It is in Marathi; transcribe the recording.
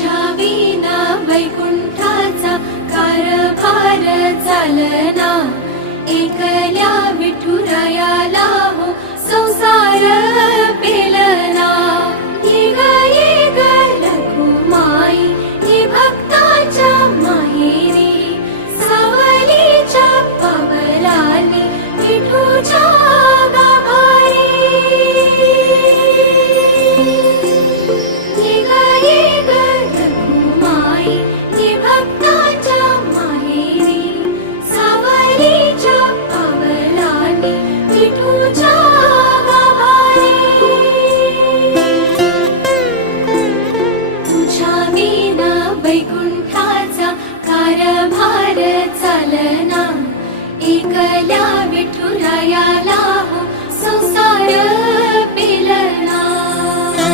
तुझ्या विना वैकुंठाचा कारभार चालना, एकल्या विठुरायाला हो संसार पेलना। ये ग रघुमाई ये भक्ताच्या माहेरी, सावलीच्या पावलांनी विठूच्या गाभारी। ये ग रघुमाई ये भक्ताच्या माहेरी, सावलीच्या पावलांनी विठूच्या गाभारी। तुझ्या विना वैकुंठाचा कारभार चालना, एकल्या विठुरायाला हो संसार